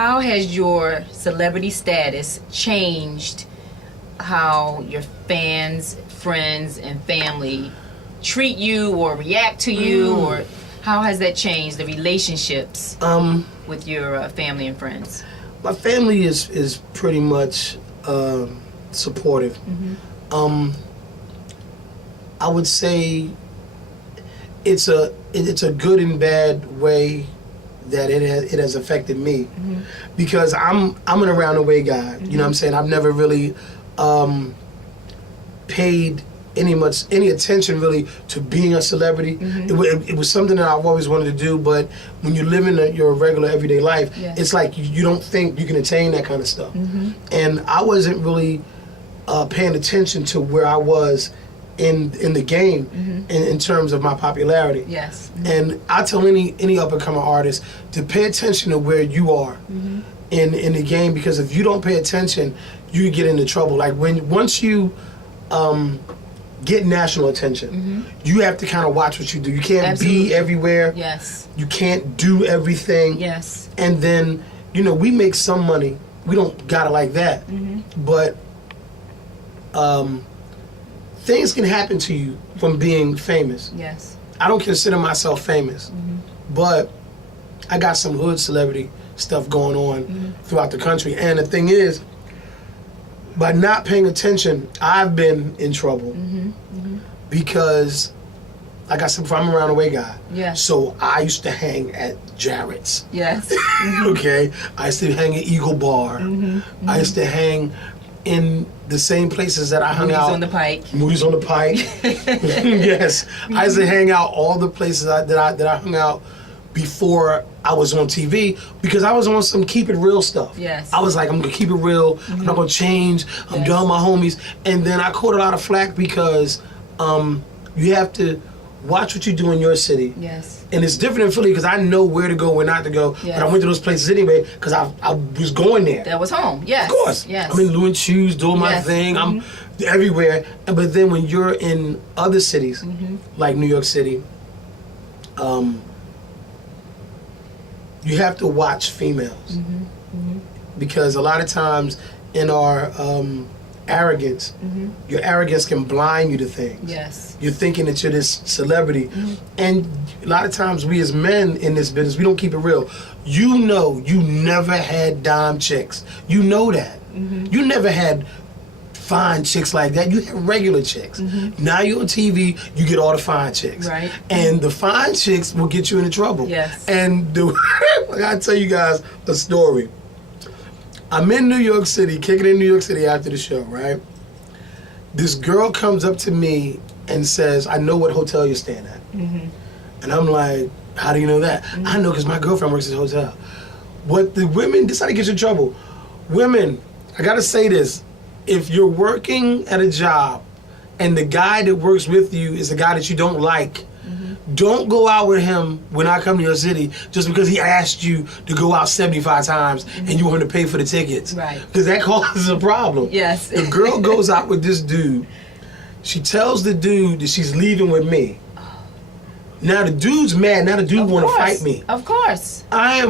How has your celebrity status changed how your fans, friends, and family treat you or react to you, or how has that changed the relationships with your family and friends? My family is pretty much supportive. I would say it's a good and bad way that it has affected me, because I'm an around the way guy. You know what I'm saying? I've never really paid any attention really to being a celebrity. It was something that I've always wanted to do, but when you live in your regular everyday life, it's like you don't think you can attain that kind of stuff. And I wasn't really paying attention to where I was in the game in terms of my popularity. And I tell any up and coming artist to pay attention to where you are in the game, because if you don't pay attention, you get into trouble. Like once you get national attention, you have to kind of watch what you do. You can't be everywhere. You can't do everything. And then, you know, we make some money. We don't got it like that. But things can happen to you from being famous. I don't consider myself famous, but I got some hood celebrity stuff going on throughout the country. And the thing is, by not paying attention, I've been in trouble because, like I said before, I'm a around the way guy. So I used to hang at Jarrett's. Okay, I used to hang at Eagle Bar. I used to hang in the same places that I hung out. Movies on the Pike. Yes, I used to hang out all the places that I hung out before I was on TV, because I was on some keep it real stuff. I was like, I'm gonna keep it real. I'm not gonna change. I'm done with my homies. And then I caught a lot of flack because you have to watch what you do in your city. And it's different in Philly because I know where to go, where not to go. But I went to those places anyway because I was going there. That was home. Of course. I'm in Lou and Shoes doing my thing. I'm everywhere. But then when you're in other cities, like New York City, you have to watch females. Because a lot of times in our arrogance, your arrogance can blind you to things. You're thinking that you're this celebrity. And a lot of times we as men in this business, we don't keep it real. You know you never had dime chicks. You know that. You never had fine chicks like that. You had regular chicks. Now you're on TV, you get all the fine chicks. And the fine chicks will get you into trouble. And I gotta tell you guys a story. I'm in New York City, kicking in New York City after the show, right? This girl comes up to me and says, I know what hotel you're staying at. And I'm like, how do you know that? I know because my girlfriend works at the hotel. What the women, this is how they get you in trouble. Women, I gotta say this, if you're working at a job and the guy that works with you is a guy that you don't like, don't go out with him when I come to your city just because he asked you to go out 75 times and you want him to pay for the tickets. Because that causes a problem. If a girl goes out with this dude, she tells the dude that she's leaving with me. Now the dude's mad. Now the dude want to fight me. I am